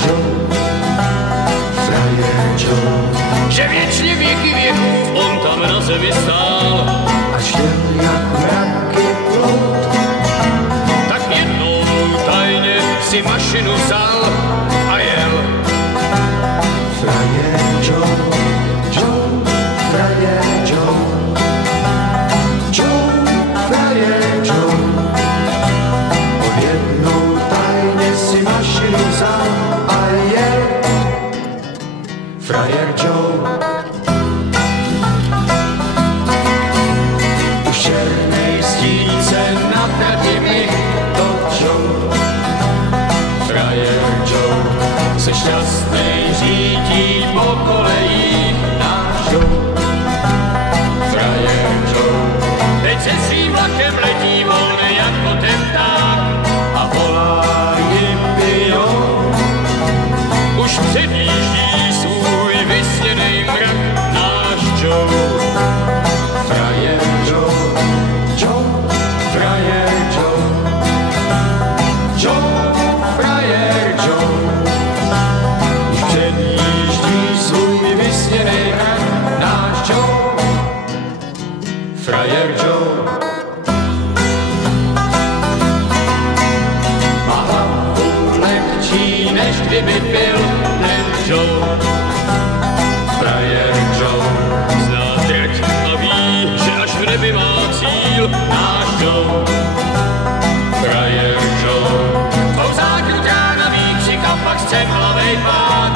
Joe, frajer Joe. Že věčně věky věků on tam na zemi stál. A štěl jak mraky plout. Tak jednou tajně si mašinu vzal a jel. Frajer Joe, Joe, frajer Joe. Joe, frajer Joe. On jednou tajně si mašinu vzal a jel. Frajer Joe. Už černej stínice na trati mi točou. Frajer Joe se šťastnej řítí po kolejích náš Joe. Frajer Joe Teď se svým vlakem letí volný jako ten pták. a volá Yippee-yo. Už předjíždí svůj vysněnej mrak náš Joe. Frajer Joe, Joe, frajer Joe. Joe, frajer Joe. Už předjíždí svůj vysněnej mrak náš Joe. Frajer Joe. Má hlavu lehčí, než kdyby byl ten Joe. Frajer Joe. Zná trať a ví, že až v nebi má cíl náš Joe. Frajer Joe. Kouzá krutá na výkřik a pak střemhlavej pán.